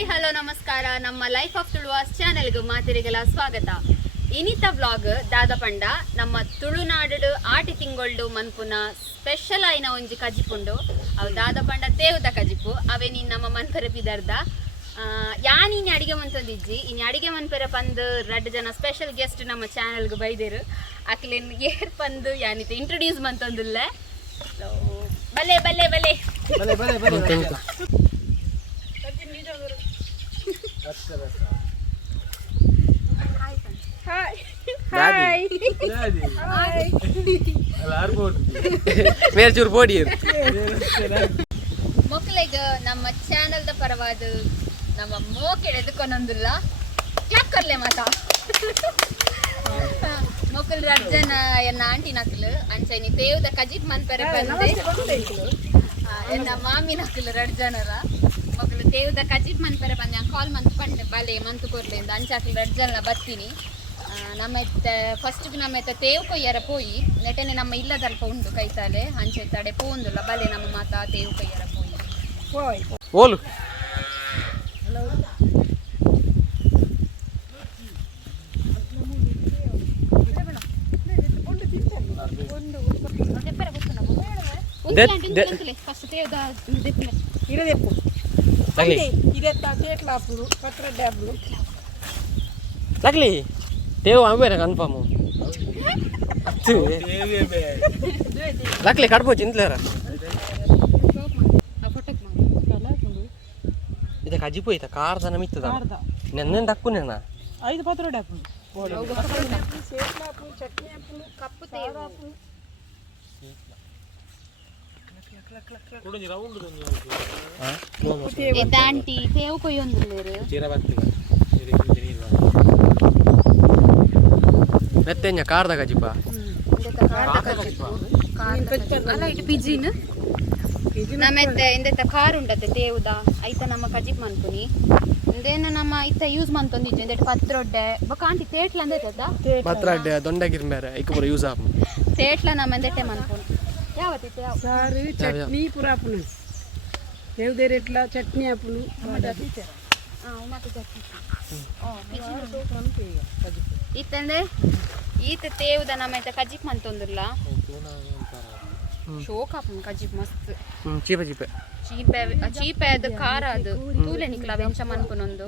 Hi hello ನಮಸ್ಕಾರ. ನಮ್ಮ life of Tuluvas ಚಾನೆಲ್ಗೆ ಮಾತಿರಿಗೆಲ್ಲ ಸ್ವಾಗತ. ಇನಿತ ವ್ಲಾಗ್ ದಾದ ಪಂಡ ನಮ್ಮ ತುಳುನಾಡು ಆಟಿ ತಿಂಗೊಳ್ಡು ಮನ್ಪುನ ಸ್ಪೆಷಲ್ ಆಯ್ನ ಒಂಜಿ ಕಜಿಪುಂಡು ಅವು ದಾದ ಪಂಡ ತೇವುದ ಕಜಿಪು ಅವೇ ನೀನು ನಮ್ಮ ಮನ್ಪೆರ ಬಿದರ್ದ ಯಾನ್ ಇನ್ನು ಅಡಿಗೆ ಮನ್ತಂದಿಜ್ಜಿ ಇನ್ನು ಅಡಿಗೆ ಮನ್ಪೆರ ಪಂದು 2 ಜನ ಸ್ಪೆಷಲ್ ಗೆಸ್ಟ್ ನಮ್ಮ ಚಾನೆಲ್ಗೆ ಬೈದೇರು ಅಕ್ಲೇನು ಏರ್ ಪಂದು ಯಾನಿತ ಇಂಟ್ರೊಡ್ಯೂಸ್ ಮಂತಂದಿಲ್ಲ. ಬಲೆ ಬಲೆ ಬಲೆ ಬಲೆ ಬಲೆ ಬಲೆ ಹಾಯ್ ಹಾಯ್ ಮೇರ್ಚೂರು ಪೋಡಿ ಮಕ್ಕಳಿಗೆ ನಮ್ಮ ಚಾನಲ್ದ ಪರವಾದ ನಮ್ಮ ಮೋಕೆ ಎದುಕೊಂದೊಂದಿಲ್ಲ ಕ್ಲಾಕರ್ಲೆ ಮಾತಾ ಮಕ್ಕಳು ರಡ್ಜನ ಎನ್ನ ಆಂಟಿ ನಕ್ಲು ಅಂಚನಿ ತೇವ್ದ ಕಜಿಪ್ ಮನ್ಪೆರ ಬಂದೆ ಎನ್ನ ಮಾಮಿ ನಕ್ಲು ರಡ್ಜನರ ಮಕ್ಕಳು ತೇವ್ದ ಕಜಿಪ್ ಮನ್ಪೆರ ಬಂದೆ ಕಾಲ್ ಮಂತ್ ಪಂಡೆ ಬಲೆ ಮಂತು ಕೊರ್ಲೆ ಅಂತ ಅಂಚಾಕ್ಲು ರಡ್ಜನ ಬತ್ತೀನಿ ನಮ್ಮ ಫಸ್ಟ್ಗೆ ನಮ್ಮ ತೇವ್ ಕೊಯ್ಯರ ಪೋಯಿ ನೆಟನೆ ನಮ್ಮ ಇಲ್ಲದಲ್ಪ ಉಂಡು ಕೈತಾಲೆ ಅಂಚೆ ತಡೆ ಪೋಂದುಲ್ಲ ಬಲೆ ನಮ್ಮ ಮಾತಾ ತೇವ್ ಕೊಯ್ಯರ ಪೋಯಿ ಓಲು ಲಗ್ಲಿ ತೇವ್ ಅಂಬೇರ ಕನ್ಫರ್ಮ್ ಲಗ್ಲಿ ಕಡ್ಪೋ ಚಿಂತ್ಲೇರ ಇದಕ್ಕೆ ಅಜ್ಜಿ ಇತ್ತ ಕಾರ್ದನ ಮಿತ್ತದ ನೆನ್ನೆ ಡಕ್ಕು ನೆನ 5 ಪಾತ್ರ ಡಕ್ಕು ಕಪ್ಪು ತೇವ್ ದಾಂಟಿ ತೇವ್ ಕೊಯ್ಯೊಂದಿಲ್ಲೇರು ಮೆತ್ತೆಂಜ ಕಾರ್ದ ಗಜಿಪ ಅಲ್ಲ ಇಟ್ಟು ಪಿಜಿನ್ ನಮ್ಮೆತ್ತ ಇಂದೆತ್ತ ಕಾರ್ ಉಂಡತ್ತೆ ತೇವುದ ಐತ ನಮ್ಮ ಕಜಿಪ್ ಮನ್ಪುನಿ ಇಂದೇನ ನಮ್ಮ ಐತ ಯೂಸ್ ಮಂತೊಂದಿಜ್ಜೆ ಇಂದೆಟ್ ಪತ್ರೊಡ್ಡೆ ಬೊಕ ಆಂಟಿ ತೇಟ್ಲ ಅಂದೆತ್ತದ ಪತ್ರೊಡ್ಡೆ ದೊಂಡಗಿರ್ಮೇರೆ ಇಕ್ಕ ಪೂರ ಯೂಸ್ ಆಪು ತೇಟ್ಲ ನಮ್ಮ ಎಂದೆಟ್ಟೆ ಮನ್ಪುನಿ ಯಾವತ್ತಿತ್ತು ಯಾವ ಸಾರು ಚಟ್ನಿ ಪುರಾಪುನು ತೇವ್ದೇರೆಟ್ಲ ಚಟ್ನಿ ಆಪುನು ಮತ್ತೆ ಚಟ್ನಿ ಇತ್ತಂದೆ ಈತ ತೇವುದ ನಮ್ಮ ಐತ ಕಜಿಪ್ ಮಂತೊಂದಿಲ್ಲ ಶೋಕ್ ಆಪುನು ಕಜಿಪ್ ಮಸ್ತ್ ಚೀಪೆ ಚೀಪೆ ಚೀಪೆ ಚೀಪೆ ಅದು ಖಾರ ಅದು ತೂಲೆ ನಿಕ್ಲ ವೆಂಚ ಮನ್ಪುನೊಂದು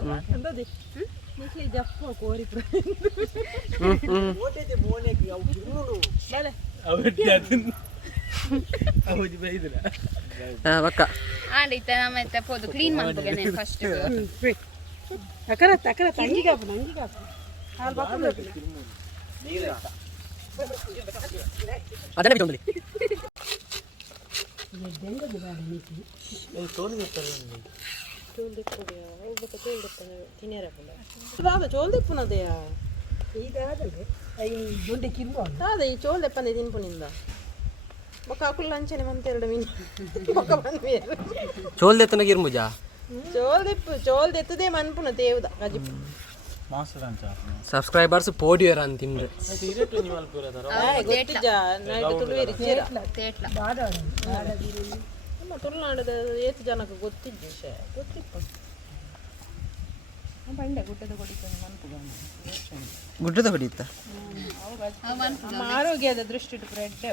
ಆಂಡಿತ ನಮ್ಮ ಐತ ಪೋದು ಕ್ಲೀನ್ ಮನ್ಪುಗೆನೆ ಫಸ್ಟ್ ಅಕರತ್ತ ಅಕರತ್ತ ಅಂಗಿಗಾಪುನು ಅಂಗಿಗಾಪುನು ಹಾಲ್ ಬಾಕುನು ಅದನ್ನ ಬಿತ್ತೊಂಬಲಿ ಚೋಲ್ದೆಪ್ಪುನದೆಯ ಇದಾಗಲೇ ದೊಡ್ಡ ಕಿರ್ಬ ಅದೇ ಈ ಚೋಲ್ದೆಪ್ಪನೆ ತಿನ್ಪುನಿಂದ ಬೊಕ್ಕ ಅಕುಲ್ ಅಂಚನೆ ಮಂತೆರಡು ಮೀನು ಬೊಕ್ಕ ಬಂದ್ಮೇಲೆ ಚೋಲ್ದೆತ್ತನ ಗಿರ್ಮುಜಾ ಚೋಲ್ದೆತ್ತದೇ ಮನ್ಪುನ ತೇವ್ದ ಗಜಿಪು ಸಬ್ಸ್ಕ್ರೈಬರ್ಸ್ ಪೋಡಿಯರ್ ಅಂತಿಂದ್ರೆ ತುಳುನಾಡದ ಏತು ಜನಕ್ಕೆ ಗೊತ್ತಿದ್ದ ವಿಷಯ ಗೊತ್ತಿಪ್ಪ ಗುಡ್ಡದ ಹೊಡಿಯುತ್ತ ಆರೋಗ್ಯದ ದೃಷ್ಟಿ ಎಡ್ಡೆ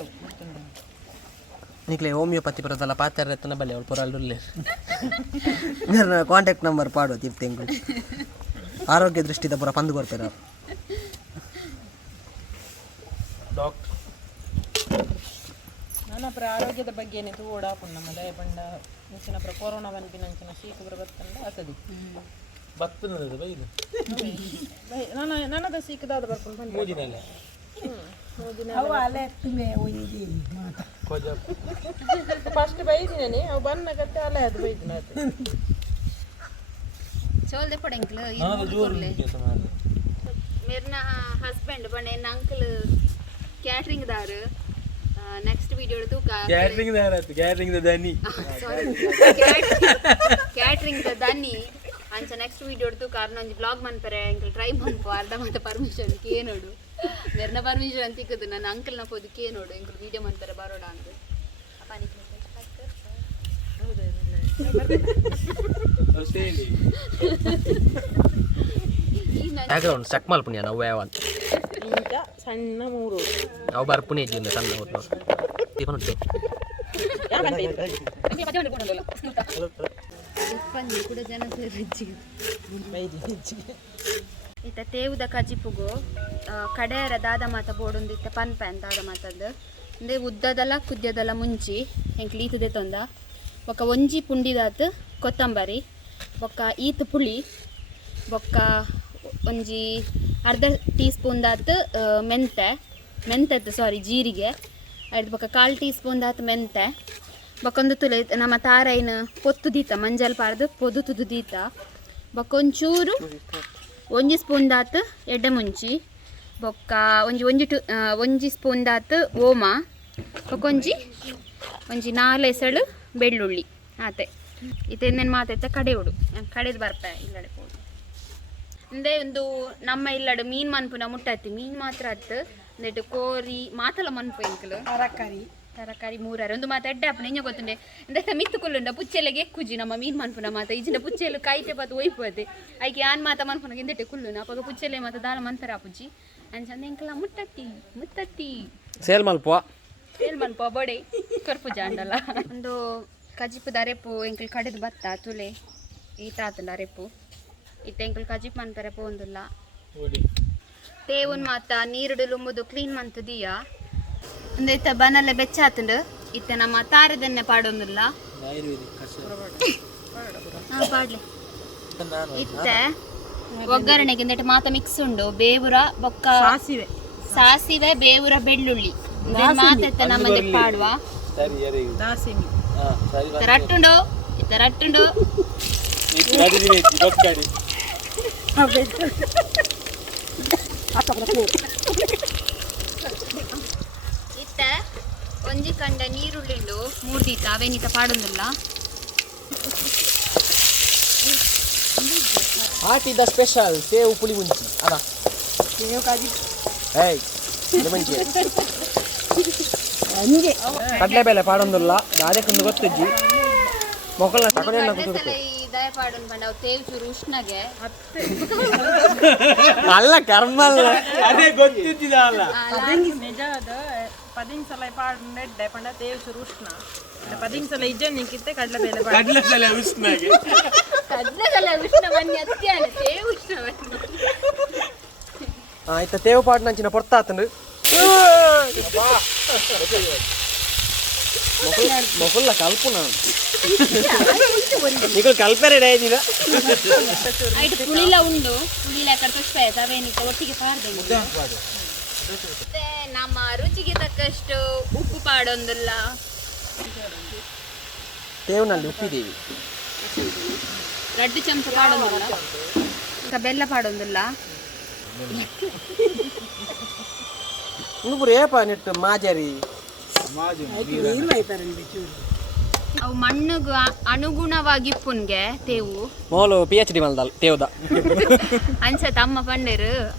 ನಿಕ್ಲೆ ಹೋಮಿಯೋಪತಿ ಬರೋದಲ್ಲ ಪಾತ್ರೆ ಎತ್ತನ ಬಲ್ಲೆ ಅವಳು ಪುರಾಲ್ಡುಲ್ಲೆ ಕಾಂಟ್ಯಾಕ್ಟ್ ನಂಬರ್ ಪಾಡುವ ತಿರ್ತೆಂಗು ಆರೋಗ್ಯ ದೃಷ್ಟಿದ ಪುರ ಪಂದು ಕೊಡ್ಪೇರ ನನ್ನ ಆರೋಗ್ಯದ ಬಗ್ಗೆ ಓಡಾಪುಂಡು ನಮ್ಮ ದಯ ಪಂಡ ಇಂಚಿನ ಕೊರೋನಾ ಬಂದಿನಂಚಿನ ಶೀತ ಬರ ಬರ್ತಂಡ ಆತದಿ ನನ್ನದ ಸೀಕದಾದ ಬರ್ಕೊಂಡು ಫಸ್ಟ್ ಬೈದಿನೇ ಅವು ಬಣ್ಣ ಕಟ್ಟಿ ಅಲೆ ಅದು ಬೈದಿನ ಚೋಲ್ದೆ ಪಡ ಅಂಕಲ್ मेरे हस्बैंड बने अंकल कैटरिंग दार नेक्स्ट वीडियो तो कैटरिंग दार कैटरिंग द दनी कैटरिंग द दनी अंच नेक्स्ट वीडियो तो कारण ಒಂದು ಬ್ಲಾಗ್ ಮನ್ಪರೆ ಅಂಕಲ್ ಟ್ರೈ ಮನ್ಪು ಅರ್ಧ ಮತ್ತೆ ಪರ್ಮಿಷನ್ ಕೇ ನೋಡು ಮೇರ್ನ ಪರ್ಮಿಷನ್ ಅಂತಿಕದು ನನ್ನ ಅಂಕಲ್ ನ ಪೋದು ಕೇ ನೋಡು ಅಂಕಲ್ ವಿಡಿಯೋ ಮನ್ಪರೆ ಬರೋಡ ಅಂತ ಅಪ್ಪ ನಿಕ್ಕೆ ಬ್ಯಾಕ್ಗ್ರೌಂಡ್ ಚೆಕ್ ಮಲ್ಪುಣ್ಯ ನಾವು ಯಾವಂತ ಇಂಚ ಸಣ್ಣ ಮೂರು ನಾವು ಬರ್ಪುಣಿ ಇದ್ದೀನಿ ಸಣ್ಣ ಊರು ಉಂಟು ಕೂಡ ಜನ ಇತ್ತ ತೇವುದ ಕಜಿಪುಗು ಕಡೆಯರ ದಾದ ಮಾತ ಬೋಡೊಂದು ಇತ್ತ ಪನ್ಪನ್ ದಾದ ಮಾತದ್ದು ಅಂದ್ರೆ ಉದ್ದದಲ್ಲ ಕುದ್ಯದಲ್ಲ ಮುಂಚಿ ಹೆಂಗೆ ಈತದೆ ತೊಂದ ಬೊಕ್ಕ ಒಂಜಿ ಪುಂಡಿದಾತು ಕೊತ್ತಂಬರಿ ಬೊಕ್ಕ ಈತ ಪುಳಿ ಬೊಕ್ಕ ಒಂಜಿ ಅರ್ಧ ಟೀ ಸ್ಪೂನ್ದಾತು ಮೆಂತೆದ್ದು ಜೀರಿಗೆ ಆಯ್ತು ಬೊಕ್ಕ 1/4 ಟೀ ಸ್ಪೂನ್ದಾತು ಮೆಂತೆ ಬೊಕ್ಕೊಂದು ತುಲೆ ನಮ್ಮ ತಾರೈನ ಪೊತ್ತು ದೀತ ಮಂಜಲ್ ಪಾರ್ದು ಪೊದು ತುದು ದೀತ ಬೊಕ್ಕ ಒಂಚೂರು ಒಂಜಿ ಸ್ಪೂನ್ದಾತು ಎಡ್ಡೆ ಮುಂಚಿ ಬೊಕ್ಕ ಒಂಜಿ ಸ್ಪೂನ್ದಾತು ಓಮ ಬೊಕ್ಕ ಒಂಜಿ 4 ಎಸಳು ಬೆಳ್ಳುಳ್ಳಿ ಆತೆ ಇದೇನೇನು ಮಾತೈತೆ ಕಡೆಯೋಡು ಕಡೆದು ಬರ್ಪೆ ಇಲ್ಲಡೆ ಹೋಡು ಅಂದೇ ಒಂದು ನಮ್ಮ ಇಲ್ಲಡು ಮೀನು ಮನ್ಪುನ ಮುಟ್ಟತ್ತಿ ಮೀನು ಮಾತ್ರ ಅತ್ತು ಅಂದೇಟು ಕೋರಿ ಮಾತಲ್ಲ ಮನ್ಪು ಇಂಕಲು ತರಕಾರಿ 3 ಒಂದು ಮಾತು ಎಡ್ಡೆ ಅಪ್ಪ ನೆಂಜ ಗೊತ್ತುಂಡೆ ಇಂದ ಮಿತ್ತುಕೊಳ್ಳುಂಡ ಪುಚ್ಚೆಲೆಗೆ ಎಕ್ಕುಜಿ ನಮ್ಮ ಮೀನು ಮನ್ಪುನ ಮಾತ ಈಜಿನ ಪುಚ್ಚೆಲು ಕಾಯ್ತೆ ಪಾತು ಒಯ್ಪದೆ ಐಕೆ ಆನ್ ಮಾತ ಮನ್ಪುನಗೆ ಇಂದೆಟ್ಟೆ ಕುಲ್ಲುನ ಅಪ್ಪಾಗ ಪುಚ್ಚೆಲೆ ಮಾತ ದಾಲ ಮಂತರ ಅಪ್ಪುಜಿ ಅಂಚಂದ ಇಂಕಲ ಮುಟ್ಟತ್ತಿ ಸೇಲ್ ಮಲ್ಪ ಬೊಡೆ ಕೊರ್ಪುಜ ಅಂಡಲ್ಲ ಒಂದು ಕಜಿಪು ಅರೆಪು ಎಂಕಲ್ ಕಡೆದು ಬತ್ತ ತುಲೆ ಈತ ಆತುಂಡ ಅರೆಪು ಇತ್ತ ಎಂಕಲ್ ಕಜಿಪ್ ಮನ್ಪರೆ ಪೋಂದುಲ್ಲ ತೇವುನ್ ಮಾತ ನೀರುಡು ಲುಂಬುದು ಕ್ಲೀನ್ ಮಂತುದಿಯ ಒಂದು ಇತ್ತ ಬನಲ್ಲ ಬೆಚ್ಚಾತುಂಡು ಇತ್ತ ನಮ್ಮ ತಾರದನ್ನೆ ಪಾಡೊಂದುಲ್ಲ ಪಾಡ್ಲೆ ಇತ್ತ ಒಗ್ಗರಣೆಗೆ ಇಂದೆಟ್ ಮಾತ ಮಿಕ್ಸ್ ಉಂಡು ಬೇವುರ ಬೊಕ್ಕ ಸಾಸಿವೆ ಬೇವುರ ಬೆಳ್ಳುಳ್ಳಿ ಮಾತ ನಮ್ಮಲ್ಲಿ ಪಾಡುವ ರಟ್ಟುಂಡು ಇತ್ತ ರಟ್ಟುಂಡು ಇತ್ತ ಒಂಜಿ ಕಂಡ ನೀರುಳ್ಳಿಂಡು ಮೂರ್ದೀತ ಅವೇನಿತ ಪಾಡೊಂದುಲ್ಲ ಆಟಿದ ಸ್ಪೆಷಲ್ ಸೇವು ಪುಳಿ ಮುಂಚಿ ಅದ ಏಯ್ ಮಂಚಿ ಕಡಲೆಬೇಳೆ ಪಾಡೊಂದುಲ್ಲ ಅದಕ್ಕೊಂದು ಗೊತ್ತಿಜ್ಜಿ ಮೊಕಲ್ನ ತಗೊಂಡು ಕೂತ್ಕೊ ದಯ ಪಾಡೊಂದು ಬಂಡ ಅವು ತೇವ್ ಚೂರು ಉಷ್ಣಗೆ ಅಲ್ಲ ಕರ್ಮ ಅಲ್ಲ ಅದೇ ಗೊತ್ತಿದ್ದಿಲ್ಲ ನಿಜ ಅದು 10 ಸಲ ಪಾಡ್ಡೆ ಪಂಡ ತೇವ್ ಚೂರು ಉಷ್ಣ 10 ಸಲ ಇಜ್ಜ ನಿಕ್ಕಿತ್ತೆ ಕಡಲೆಬೇಳೆ ಉಷ್ಣಗೆ ಕಡ್ಲೆಬೇಳೆ ಉಷ್ಣ ಬನ್ನಿ ಅತ್ಯಾನ ತೇವ್ ಉಷ್ಣ ಬನ್ನಿ ಆಯ್ತ ತೇವ್ ಪಾಡ್ ನಂಚಿನ ಪೊರ್ತಾತಂಡು ಮೊಕಲ್ಲ ಕಲ್ಪು ನಾನು ಈಗ ಕಲ್ಪನೆ ಇಡ ಆಯ್ತು ಪುಳಿಲ ಉಂಡು ಪುಳಿಲ ಕರ್ಪಸ್ಪಾಯ ಅವೇನಿತ್ತು ಒಟ್ಟಿಗೆ ಪಾಡ್ದೆ ಮತ್ತೆ ನಮ್ಮ ರುಚಿಗೆ ತಕ್ಕಷ್ಟು ಉಪ್ಪು ಪಾಡೊಂದಿಲ್ಲ ತೇವ್ನಲ್ಲಿ ಉಪ್ಪಿದೇವಿ 2 ಚಮಚ ಪಾಡೊಂದಿಲ್ಲ ಬೆಲ್ಲ ಪಾಡೊಂದಿಲ್ಲ ಇನ್ನೊಬ್ರು ಏಪ ನೆಟ್ಟು ಮಾಜರಿ ಅವು ಮಣ್ಣಿಗೆ ಅನುಗುಣವಾಗಿ ಪುನ್ಗೆ ತೇವು ಮೋಲು PhD ಮಲ್ದಲ್ ತೇವ್ದ ಅನ್ಸತ್ ಅಮ್ಮ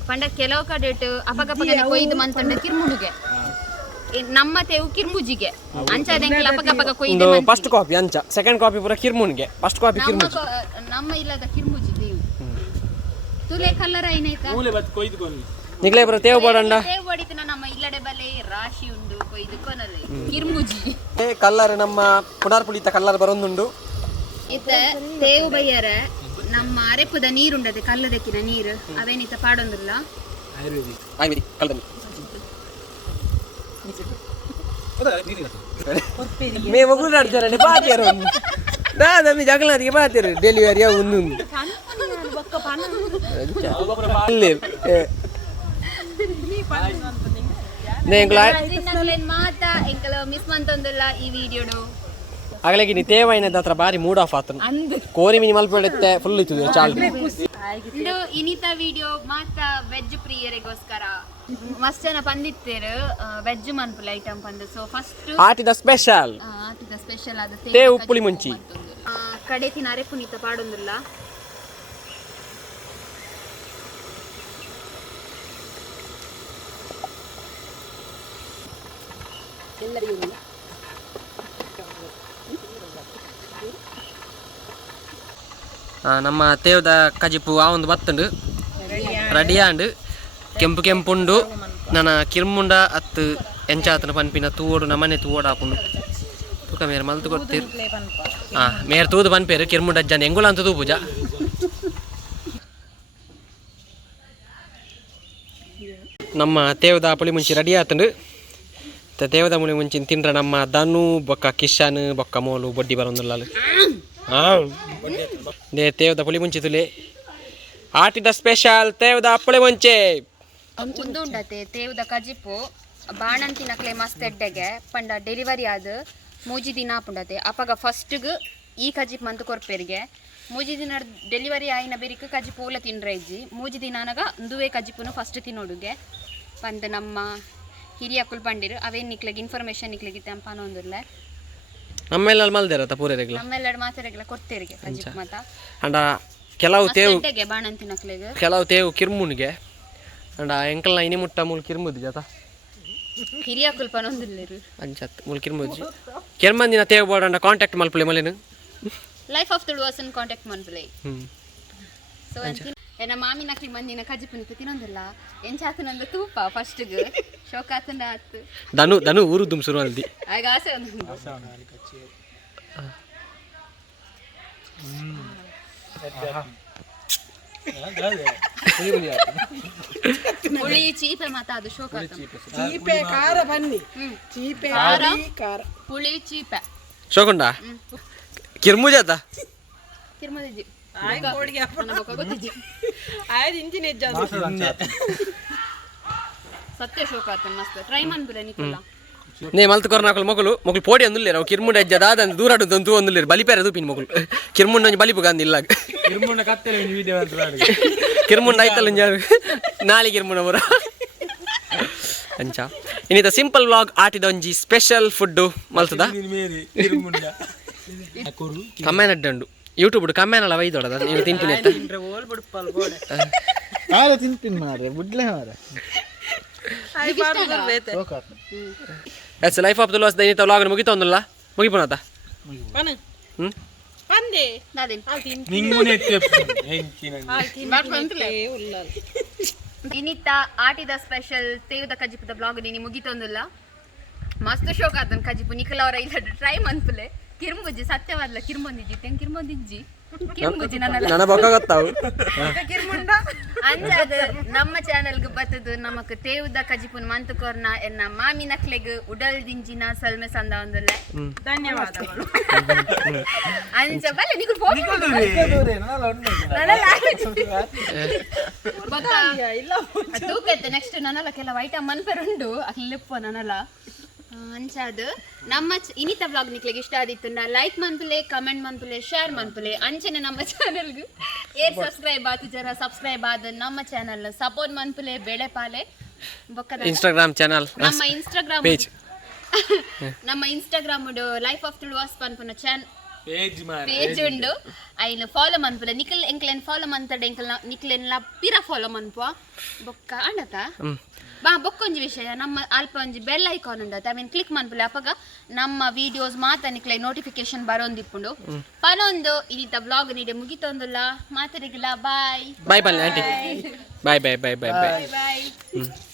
ಪಂಡ ಕೆಲವು ಕಡೆ ಅಪಗಪಗನೆ ಕೊಯ್ದು ಮಂತಂಡ ಕಿರ್ಮುಡುಗೆ ನಮ್ಮ ತೇವು ಕಿರ್ಮುಜಿಗೆ ಅಂಚದಂಗೆ ಅಪಗಪಗ ಕೊಯ್ದು ಫಸ್ಟ್ ಕಾಪಿ ಅಂಚ ಸೆಕೆಂಡ್ ಕಾಪಿ ಪೂರ ಕಿರ್ಮುನ್ಗೆ ಫಸ್ಟ್ ಕಾಪಿ ಕಿರ್ಮುಜಿ ನಮ್ಮ ಇಲ್ಲದ ಕಿರ್ಮುಜಿ ತೇವು ತುಲೆ ಕಲ್ಲರ ಏನೈತಾ ನಿಗ್ಲೇ ಬರ ತೇವ್ ಬೋಡಂಡ ತೇವು ಹೊಡಿತನ ನಮ್ಮ ಇಲ್ಲಡೆ ಬಲೆ ರಾಶಿ ಉಂಡು ಕೊಯ್ದು ಕೊನಲೆ ಕಿರ್ಮುಜಿ ಕಲ್ಲರ್ ನಮ್ಮ ಪುನರ್ ಪುಳಿತ ಕಲ್ಲರ್ ಬರೊಂದುಂಡು ಇತ್ತ ತೇವು ಬಯ್ಯರ ನಮ್ಮ ಅರೆಪುದ ನೀರುಂಡದೆ ಕಲ್ಲದಕ್ಕಿನ ನೀರು ಅವೇನಿತ್ತ ಪಾಡೊಂದಿಲ್ಲ ಆಯುರ್ವೇದಿಕ್ ಕಲ್ಲದಲ್ಲಿ ಮೇ ಮಗುಳು ನಡ್ತಾರೆ ಪಾತಿಯರು ದಾದಮ್ಮಿ ಜಗಳರಿಗೆ ಪಾತಿಯರು ಡೆಲಿವರಿಯ ಒಂದು ಮಾತ ಎಂಕಲ ಮಿಸ್ ಮಂತೊಂದಿಲ್ಲ ಈ ವಿಡಿಯೋಡು ಆಗಲಿಗೆ ನೀ ತೇವಾಯಿನದ ಹತ್ರ ಬಾರಿ ಮೂಡ್ ಆಫ್ ಆತನು ಕೋರಿ ಮಿನಿ ಮಲ್ಪಡುತ್ತೆ ಫುಲ್ ಇತ್ತು ಚಾಲ್ ಇಂದು ಇನಿತ ವಿಡಿಯೋ ಮಾತ ವೆಜ್ ಪ್ರಿಯರಿಗೋಸ್ಕರ ಮಸ್ತ್ ಜನ ಬಂದಿತ್ತೇರು ವೆಜ್ ಮನ್ಪುಲ ಐಟಮ್ ಬಂದು ಸೊ ಫಸ್ಟ್ ಆಟಿದ ಸ್ಪೆಷಲ್ ಆದ ತೇವು ಪುಳಿ ಮುಂಚಿ ಕಡೆ ತಿನಾರೆ ಪುನೀತ ಪಾಡೊಂದಿಲ್ಲ ನಮ್ಮ ತೇವದ ಕಜಿಪು ಆ ಒಂದು ಬತ್ತುಂಡು ರೆಡಿಯಾಂಡು ಕೆಂಪು ಕೆಂಪುಂಡು ನನ್ನ ಕಿರ್ಮುಂಡ ಅತ್ತು ಎಂಚಾತನ ಪನ್ಪಿನ ತೂವೋಡು ನಮ್ಮನೆ ತೂವೋಡು ಹಾಕೊಂಡು ತೂಕ ಮೇರೆ ಮಲ್ತು ಕೊಡ್ತೀರು ಮೇರೆ ತೂದು ಪನ್ಪೇರು ಕಿರ್ಮುಂಡ ಅಜ್ಜನ ಎಂಗುಳ ಅಂತ ತೂ ಪೂಜಾ ನಮ್ಮ ತೇವದ ಪುಳಿ ಮುಂಚಿ ರೆಡಿ ಆತಂಡು ತೇವದ ಮುಳಿ ಮುಂಚಿನ ತಿಂಡ್ರೆ ನಮ್ಮ ಧನು ಬೊಕ್ಕ ಕಿಶನ್ ಬೊಕ್ಕ ಮೋಲು ಬೊಡ್ಡಿ ಬರೋದಿಲ್ಲ ತೇವದ ಪುಳಿ ಮುಂಚಿ ತುಲೆ ಆಟಿದ ಸ್ಪೆಷಲ್ ತೇವದ ಪುಳಿ ಮುಂಚೆ ಉಂದುಂಡತೆ ತೇವದ ಕಜಿಪು ಬಾಣಂತಿನಕ್ಲೆ ಮಸ್ತ್ ಎಡ್ಡೆಗೆ ಪಂಡ ಡೆಲಿವರಿ ಆದ ಮೂಜಿ ದಿನ ಆಪುಂಡತೆ ಅಪಗ ಫಸ್ಟ್ಗ್ ಈ ಕಜಿಪ್ ಮಂತ್ ಕೊರ್ಪೇರಿಗೆ ಮೂಜಿ ದಿನ ಡೆಲಿವರಿ ಆಯ್ನ ಬೆರಿಕ ಕಜಿಪು ಓಲ ತಿನ್ರೆ ಇಜ್ಜಿ ಮೂಜಿ ದಿನಾನಗ ದುವೆ ಕಜಿಪುನು ಫಸ್ಟ್ ತಿನ್ನೋಡುಗೆ ಪಂದ್ ನಮ್ಮ ಹಿರಿಯ ಕುಲ್ಪಂಡಿರು ಅವೇನು ನಿಕ್ಲೆಗೆ ಇನ್ಫಾರ್ಮೇಶನ್ ನಿಕ್ಲೆಗೆ ತೆಂಪಾನ ಒಂದಿರ್ಲೆ ನಮ್ಮೆಲ್ಲ ಮಲ್ದೇರತ್ತ ಪೂರೆರೆಗ್ಲ ನಮ್ಮೆಲ್ಲರ ಮಾತಾರೆಗ್ಲ ಕೊಡ್ತೇರಿಗೆ ಕಜಿಪ್ ಮತ ಅಂಡ ಕೆಲವು ತೇವು ಎಡ್ಡೆಗೆ ಬಾಣಂತಿನಕ್ಲೆಗೆ ಕೆಲವು ತೇವು ಕಿರ್ಮುನ್ಗೆ ಅಂಡ ಎಂಕಲ್ನ ಇನಿ ಮುಟ್ಟ ಮೂಲ ಕಿರ್ಮುದು ಜಾತ ಹಿರಿಯ ಕುಲ್ಪನ ಒಂದಿರ್ಲೇರು ಅಂಚತ್ ಮೂಲ ಕಿರ್ಮುಜಿ ಕೆರ್ಮಂದಿನ ತೇವು ಬೋರ್ಡ್ ಅಂಡ ಕಾಂಟ್ಯಾಕ್ಟ್ ಮಲ್ಪಲೆ ಮಲೇನು ಲೈಫ್ ಆಫ್ ತುಳುವಸನ್ ಕಾಂಟ್ಯಾಕ್ಟ್ ಮನ್ಪಲೆ ಸೊ ಎನ್ನ ಮಾಮಿನಕ್ಲಿ ಮಂದಿನ ಕಜಿಪುನಿತ್ತು ತಿನ್ನೊಂದಿಲ್ಲ ಎಂಚಾತನಂದ ತೂಪ ಫಸ್ಟ್ಗೆ ಶೋಕಾತನ ಆತು ಧನು ಊರುದುಂ ಶುರು ಅಲ್ದಿ ಆಗ ಆಸೆ ಒಂದು ಹುಳಿ ಚೀಪೆ ಮಾತ ಅದು ಶೋಕಾತ ಚೀಪೆ ಖಾರ ಬನ್ನಿ ಚೀಪೆ ಖಾರ ಹುಳಿ ಚೀಪೆ ಶೋಕುಂಡ ಕಿರ್ಮು ಜಾತ ಕಿರ್ಮದಿಜ್ಜಿ ಆಯ್ ಕೋಡಿಗೆ ಗೊತ್ತಿಜ್ಜಿ ಆಯ್ದು ಇಂಚಿನ ಹೆಜ್ಜಾದು ಸತ್ಯ ಶೋಕಾತನ್ ಮಸ್ತ್ ಟ್ರೈ ಮಾಡ್ಬಿಡ ನಿಕ್ಕೋಲ್ಲ ನೇ ಮಲ್ತು ಕೊರ್ನಾಕಲ್ ಮೊಗಲು ಪೋಡಿ ಅಂದುಲ್ಲೇರು ಅವು ಕಿರ್ಮುಂಡ ಅಜ್ಜದ ಅದಂದು ದೂರಾಡು ತಂತು ಅಂದುಲ್ಲೇರು ಬಲಿಪೇರ ದೂಪಿನ ಮೊಗಲು ಕಿರ್ಮುಂಡ ಬಲಿಪು ಗಂದಿಲ್ಲ ಕಿರ್ಮುಂಡ ಆಯ್ತಲ್ಲ ನಾಳೆ ಕಿರ್ಮುಂಡ ಬರ ಅಂಚ ಇನ್ನಿತ ಸಿಂಪಲ್ ವ್ಲಾಗ್ ಆಟಿದ ಒಂಜಿ ಸ್ಪೆಷಲ್ ಫುಡ್ಡು ಮಲ್ತದ ಕಮ್ಮೇನ ಅಡ್ಡಂಡು ಯೂಟ್ಯೂಬ್ ಕಮ್ಮೇನಲ್ಲ ವೈದೊಡದ ನೀವು ತಿಂತೀನಿ ಓಲ್ ಬಿಡ್ಪಲ್ ಬೋಡೆ ತಿಂತೀನಿ ಮಾರೆ ಬುಡ್ಲೆ ಮಾರೆ ಆಯ್ ಬಾರ್ದು ಬೇತೆ ಎಸ್ ಲೈಫ್ ಆಫ್ ದ ಲಾಸ್ ದೈನಿತ ವ್ಲಾಗ್ ಮುಗಿತೊಂದಿಲ್ಲ ಮುಗಿಪುನತ ಬನ್ನಿ ಹ್ಞೂ ಬಂದೆ ನಾದೇನ್ ಇನ್ನಿತ್ತ ಆಟಿದ ಸ್ಪೆಷಲ್ ತೇವದ ಕಜಿಪುದ ಬ್ಲಾಗ್ ನೀನು ಮುಗಿತೊಂದಿಲ್ಲ ಮಸ್ತ್ ಶೋಕ ಆತನ ಕಜಿಪು ನಿಖಲ್ ಅವರ ಇಲ್ಲ ಟ್ರೈ ಮನ್ಪುಲೆ ಕಿರ್ಮುಜ್ಜಿ ಸತ್ಯವಾದ್ಲ ಕಿರ್ಮೊಂದಿಜ್ಜಿ ತೆಂಗ್ ಕಿರ್ಮೊಂದಿಜ್ಜಿ ಕಿರ್ಮುಜ್ಜಿ ನನ್ನ ಬೊಕ್ಕ ಗೊತ್ತಾವು ಕಿರ್ಮುಂಡ ಅಂಜಾದ ನಮ್ಮ ಚಾನೆಲ್ಗೆ ಬತ್ತದು ನಮಕ್ ತೇವದ ಕಜಿಪುನ್ ಮಂತುಕೊರ್ನ ಎನ್ನ ಮಾಮಿ ನಕ್ಲೆಗ್ ಉಡಲ್ ದಿಂಜಿನ ಸಲ್ಮೆ ಸಂದ ಒಂದಲ್ಲ ಧನ್ಯವಾದಗಳು ಅಂಚ ಬಲ್ಲ ನಿಗು ಇಲ್ಲ ತೂಕೈತೆ ನೆಕ್ಸ್ಟ್ ನನ್ನಲ್ಲ ಕೆಲ ಐಟಮ್ ಮನ್ಪೆರುಂಡು ಅಲ್ಲಿ ಲಿಪ್ಪ ನನ್ನಲ್ಲ ಅಂಚಾದ ನಮ್ಮ ಇನಿತ ಬ್ಲಾಗ್ ನಿಕ್ಲೆಗೆ ಇಷ್ಟ ಆದಿತ್ತು ನಾ ಲೈಕ್ ಮನ್ಪುಲೆ ಕಮೆಂಟ್ ಮನ್ಪುಲೆ ಶೇರ್ ಮನ್ಪುಲೆ ಅಂಚನೆ ನಮ್ಮ ಚಾನೆಲ್ಗೆ ಏರ್ ಸಬ್ಸ್ಕ್ರೈಬ್ ಆತು ಜರ ಸಬ್ಸ್ಕ್ರೈಬ್ ಆದ ನಮ್ಮ ಚಾನೆಲ್ ಸಪೋರ್ಟ್ ಮನ್ಪುಲೆ ಬೆಳೆ ಪಾಲೆ ಬೊಕ್ಕದ ಇನ್ಸ್ಟಾಗ್ರಾಮ್ ಚಾನಲ್ ನಮ್ಮ ಇನ್ಸ್ಟಾಗ್ರಾಮ್ ಪೇಜ್ ನಮ್ಮ ಇನ್ಸ್ಟಾಗ್ರಾಮ್ ಲೈಫ್ ಆಫ್ ತುಳುವಾಸ್ ಪನ್ಪುನ ಪೇಜ್ ಉಂಡು ಐನ್ ಫಾಲೋ ಮನ್ಪುಲೆ ನಿಖಲ್ ಎಂಕ್ಲೆನ್ ಫಾಲೋ ಮಂತಡೆ ಎಂಕಲ್ ನಿಕ್ಲೆನ್ಲ ಪಿರ ಫಾಲೋ ಮನ್ಪುವ ಬೊಕ್ಕ ಅಣ್ಣತ ಬಾ ಬೊಕ್ಕೊಂಜಿ ವಿಷಯ ನಮ್ಮ ಅಲ್ಪ ಒಂಜಿ ಬೆಲ್ ಐಕಾನ್ ಉಂಡತ ಐ ಮೀನ್ ಕ್ಲಿಕ್ ಮನ್ಪುಲೆ ಅಪಗ ನಮ್ಮ ವಿಡಿಯೋಸ್ ಮಾತ ನಿಕ್ಲೆ ನೋಟಿಫಿಕೇಶನ್ ಬರೋಂದಿಪ್ಪುಂಡು ಪನೊಂದು ಇನಿತ ಬ್ಲಾಗ್ ನೀಡೆ ಮುಗಿತೊಂದುಲ್ಲ ಮಾತಾಡಿಗಿಲ್ಲ ಬಾಯ್ ಬಾಯ್ ಬನ್ನಿ ಆಂಟಿ ಬಾಯ್ ಬಾಯ್ ಬಾಯ್ ಬಾಯ್ ಬಾಯ್ ಬಾಯ್